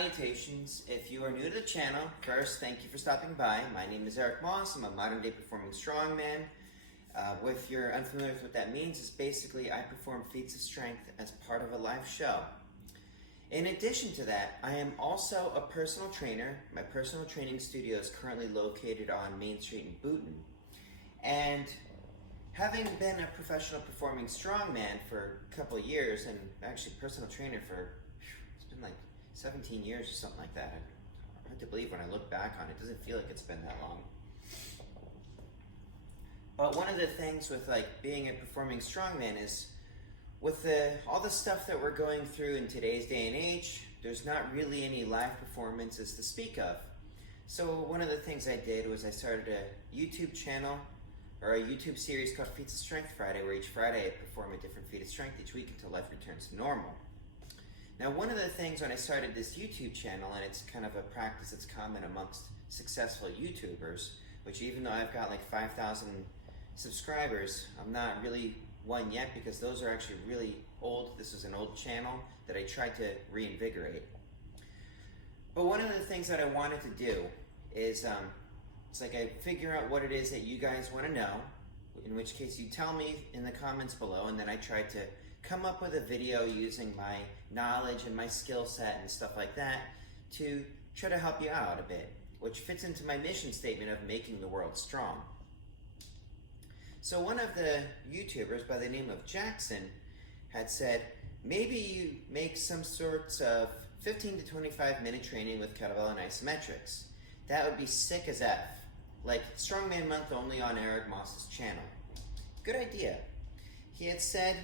Salutations. If you are new to the channel, first, thank you for stopping by. My name is Eric Moss. I'm a modern day performing strongman. If you're unfamiliar with what that means, it's basically I perform feats of strength as part of a live show. In addition to that, I am also a personal trainer. My personal training studio is currently located on Main Street in Boonton. And having been a professional performing strongman for a couple of years, and actually personal trainer for, it's been like 17 years or something like that. Hard to believe when I look back on it. It doesn't feel like it's been that long. But one of the things with like being a performing strongman is with all the stuff that we're going through in today's day and age, there's not really any live performances to speak of. So one of the things I did was I started a YouTube channel or a YouTube series called Feats of Strength Friday, where each Friday I perform a different feat of strength each week until life returns to normal. Now, one of the things when I started this YouTube channel, and it's kind of a practice that's common amongst successful YouTubers, which even though I've got like 5,000 subscribers, I'm not really one yet because those are actually really old. This is an old channel that I tried to reinvigorate. But one of the things that I wanted to do is, it's like I figure out what it is that you guys want to know, in which case you tell me in the comments below, and then I try to come up with a video using my knowledge and my skill set and stuff like that to try to help you out a bit, which fits into my mission statement of making the world strong. So one of the YouTubers by the name of Jackson had said, maybe you make some sorts of 15 to 25 minute training with kettlebell and isometrics. That would be sick as F. Like Strongman Month only on Eric Moss's channel. Good idea. He had said,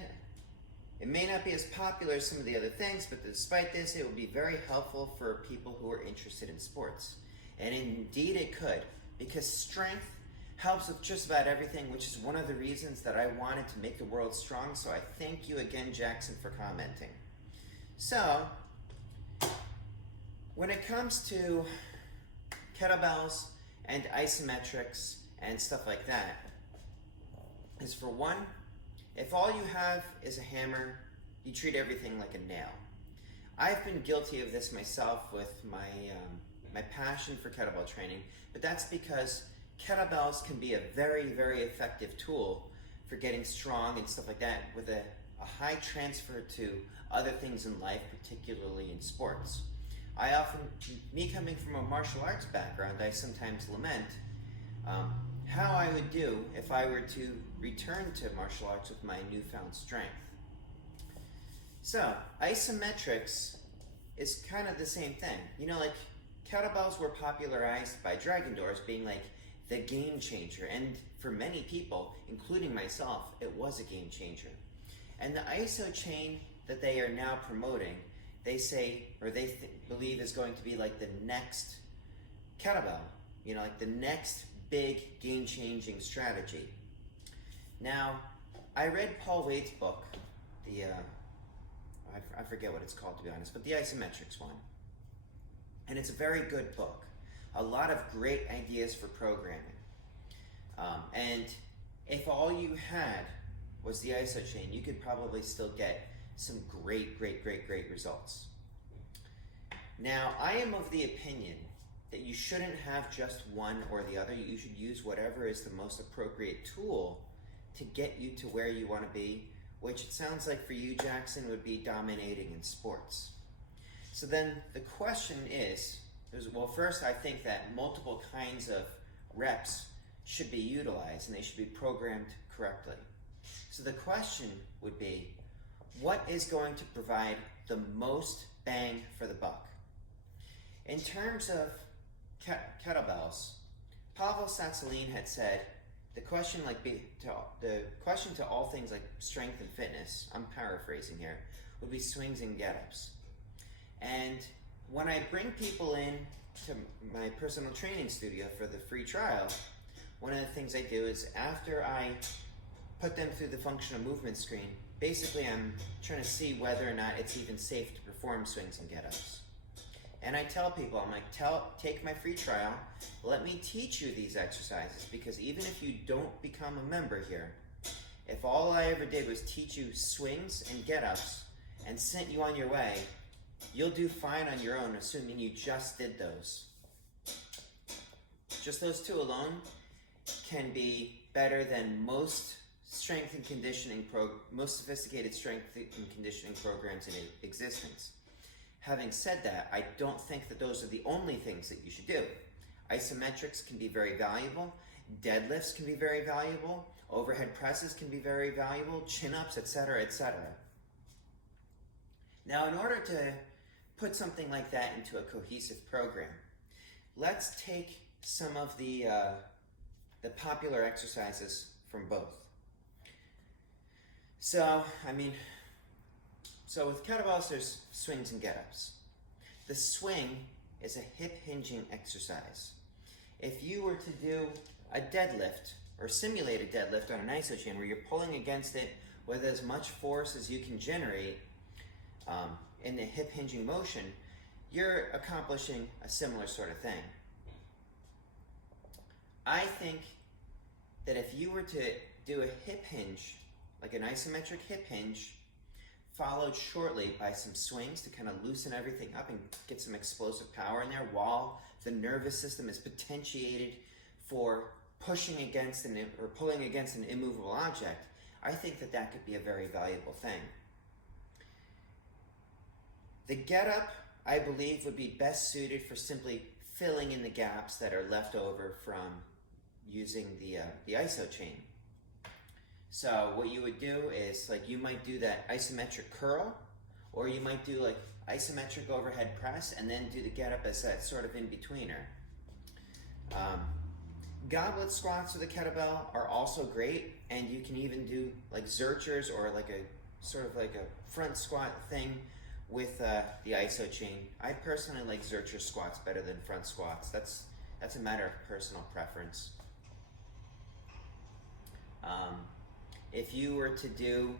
it may not be as popular as some of the other things, but despite this, it would be very helpful for people who are interested in sports. And indeed it could, because strength helps with just about everything, which is one of the reasons that I wanted to make the world strong. So I thank you again, Jackson, for commenting. So, when it comes to kettlebells and isometrics and stuff like that, is for one, if all you have is a hammer, you treat everything like a nail. I've been guilty of this myself with my passion for kettlebell training, but that's because kettlebells can be a very, very effective tool for getting strong and stuff like that with a high transfer to other things in life, particularly in sports. Me coming from a martial arts background, I sometimes lament how I would do if I were to return to martial arts with my newfound strength. So, isometrics is kind of the same thing. You know, like kettlebells were popularized by dragon doors being like the game changer, and for many people, including myself, it was a game changer. And the iso chain that they are now promoting, they say, or they believe is going to be like the next kettlebell, you know, like the next big game-changing strategy. Now, I read Paul Wade's book, I forget what it's called to be honest, but the isometrics one. And it's a very good book. A lot of great ideas for programming. And if all you had was the iso chain, you could probably still get some great results. Now, I am of the opinion that you shouldn't have just one or the other. You should use whatever is the most appropriate tool to get you to where you want to be, which it sounds like for you, Jackson, would be dominating in sports. So then the question is, well, first I think that multiple kinds of reps should be utilized and they should be programmed correctly. So the question would be, what is going to provide the most bang for the buck? In terms of kettlebells, Pavel Tsatsouline had said the question to all things like strength and fitness, I'm paraphrasing here, would be swings and get-ups. And when I bring people in to my personal training studio for the free trial, one of the things I do is after I put them through the functional movement screen, basically I'm trying to see whether or not it's even safe to perform swings and get-ups. And I tell people, I'm like, take my free trial, let me teach you these exercises, because even if you don't become a member here, if all I ever did was teach you swings and get-ups and sent you on your way, you'll do fine on your own, assuming you just did those. Just those two alone can be better than most strength and conditioning most sophisticated strength and conditioning programs in existence. Having said that, I don't think that those are the only things that you should do. Isometrics can be very valuable. Deadlifts can be very valuable. Overhead presses can be very valuable. Chin-ups, etc., etc. Now, in order to put something like that into a cohesive program, let's take some of the popular exercises from both. So with kettlebells, there's swings and get-ups. The swing is a hip hinging exercise. If you were to do a deadlift or simulate a deadlift on an iso chain where you're pulling against it with as much force as you can generate in the hip hinging motion, you're accomplishing a similar sort of thing. I think that if you were to do a hip hinge, like an isometric hip hinge, followed shortly by some swings to kind of loosen everything up and get some explosive power in there while the nervous system is potentiated for pushing against or pulling against an immovable object, I think that that could be a very valuable thing. The get-up, I believe, would be best suited for simply filling in the gaps that are left over from using the iso chain. So what you would do is, like, you might do that isometric curl, or you might do like isometric overhead press and then do the get up as that sort of in-betweener. Goblet squats with a kettlebell are also great, and you can even do like zerchers or like a sort of like a front squat thing with the iso chain. I personally like zercher squats better than front squats. That's a matter of personal preference. If you were to do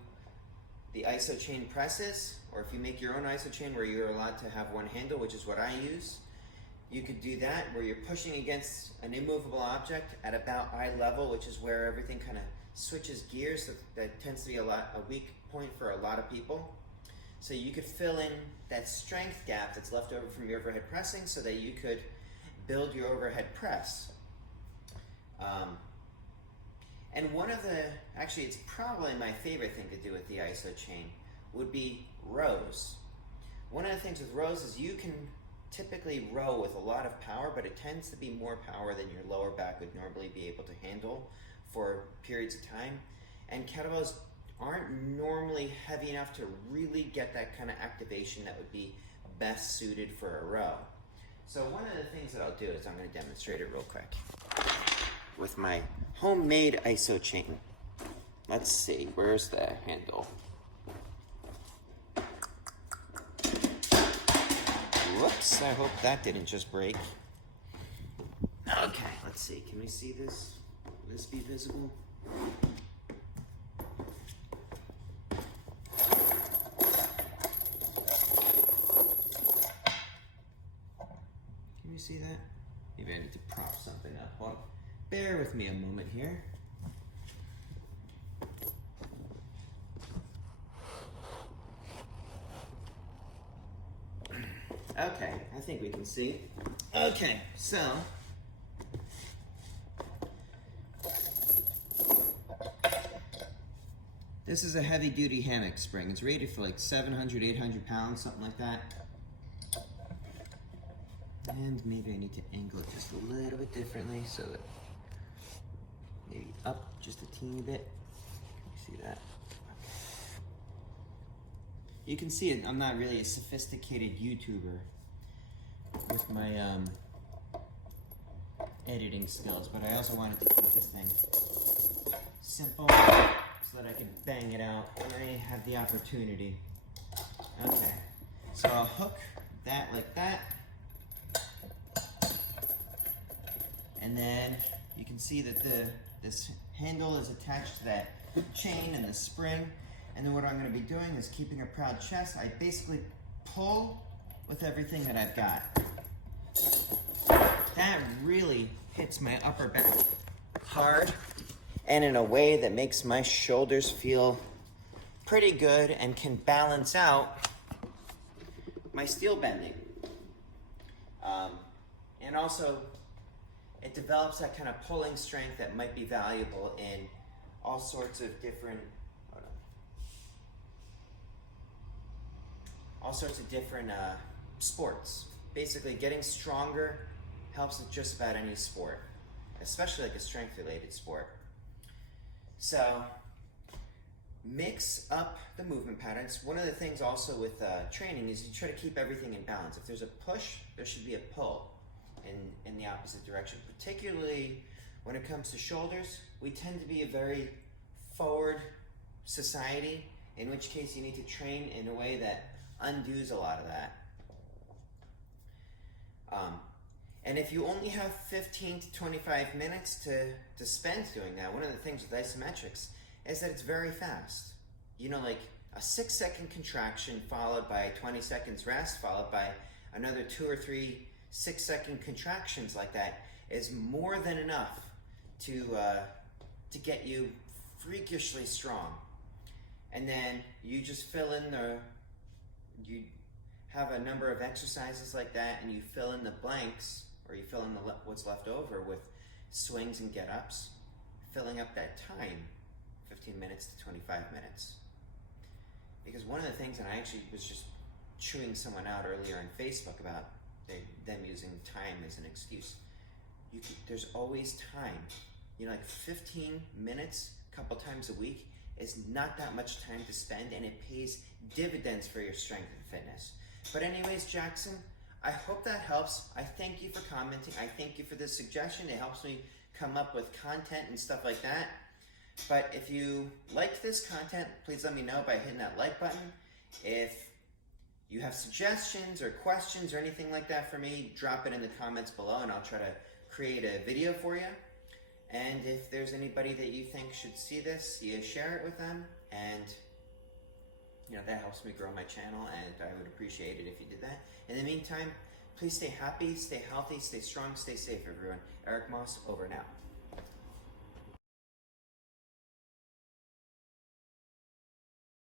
the iso chain presses, or if you make your own iso chain where you're allowed to have one handle, which is what I use, you could do that where you're pushing against an immovable object at about eye level, which is where everything kind of switches gears. That tends to be a weak point for a lot of people. So you could fill in that strength gap that's left over from your overhead pressing so that you could build your overhead press. And one of actually it's probably my favorite thing to do with the iso chain would be rows. One of the things with rows is you can typically row with a lot of power, but it tends to be more power than your lower back would normally be able to handle for periods of time. And kettlebells aren't normally heavy enough to really get that kind of activation that would be best suited for a row. So one of the things that I'll do is I'm going to demonstrate it real quick with my homemade iso chain. Let's see, where's the handle? Whoops, I hope that didn't just break. Okay, let's see, can we see this? Will this be visible? Can you see that? Maybe I need to prop something up. Hold on. Bear with me a moment here. Okay, I think we can see. Okay, so this is a heavy duty hammock spring. It's rated for like 700, 800 pounds, something like that. And maybe I need to angle it just a little bit differently so that maybe up just a teeny bit. See that? You can see it. I'm not really a sophisticated YouTuber with my editing skills, but I also wanted to keep this thing simple so that I can bang it out when I have the opportunity. Okay, so I'll hook that like that. And then you can see that this handle is attached to that chain and the spring. And then what I'm going to be doing is keeping a proud chest. I basically pull with everything that I've got. That really hits my upper back hard and in a way that makes my shoulders feel pretty good and can balance out my steel bending. And also, it develops that kind of pulling strength that might be valuable in all sorts of different, sports. Basically, getting stronger helps with just about any sport, especially like a strength-related sport. So, mix up the movement patterns. One of the things also with training is you try to keep everything in balance. If there's a push, there should be a pull in the opposite direction. Particularly when it comes to shoulders, we tend to be a very forward society, in which case you need to train in a way that undoes a lot of that. And if you only have 15 to 25 minutes to spend doing that, one of the things with isometrics is that it's very fast. You know, like a 6-second contraction followed by 20 seconds rest, followed by another 2 or 3 6-second contractions like that is more than enough to get you freakishly strong. And then you just fill in you have a number of exercises like that, and you fill in the blanks, or you fill in what's left over with swings and get-ups, filling up that time, 15 minutes to 25 minutes. Because one of the things, and I actually was just chewing someone out earlier on Facebook about them using time as an excuse. There's always time. You know, like 15 minutes a couple times a week is not that much time to spend, and it pays dividends for your strength and fitness. But anyways, Jackson, I hope that helps. I thank you for commenting. I thank you for this suggestion. It helps me come up with content and stuff like that. But if you like this content, please let me know by hitting that like button. If you have suggestions or questions or anything like that for me, drop it in the comments below and I'll try to create a video for you. And if there's anybody that you think should see this, you share it with them. And that helps me grow my channel, and I would appreciate it if you did that. In the meantime, please stay happy, stay healthy, stay strong, stay safe, everyone. Eric Moss, over and out.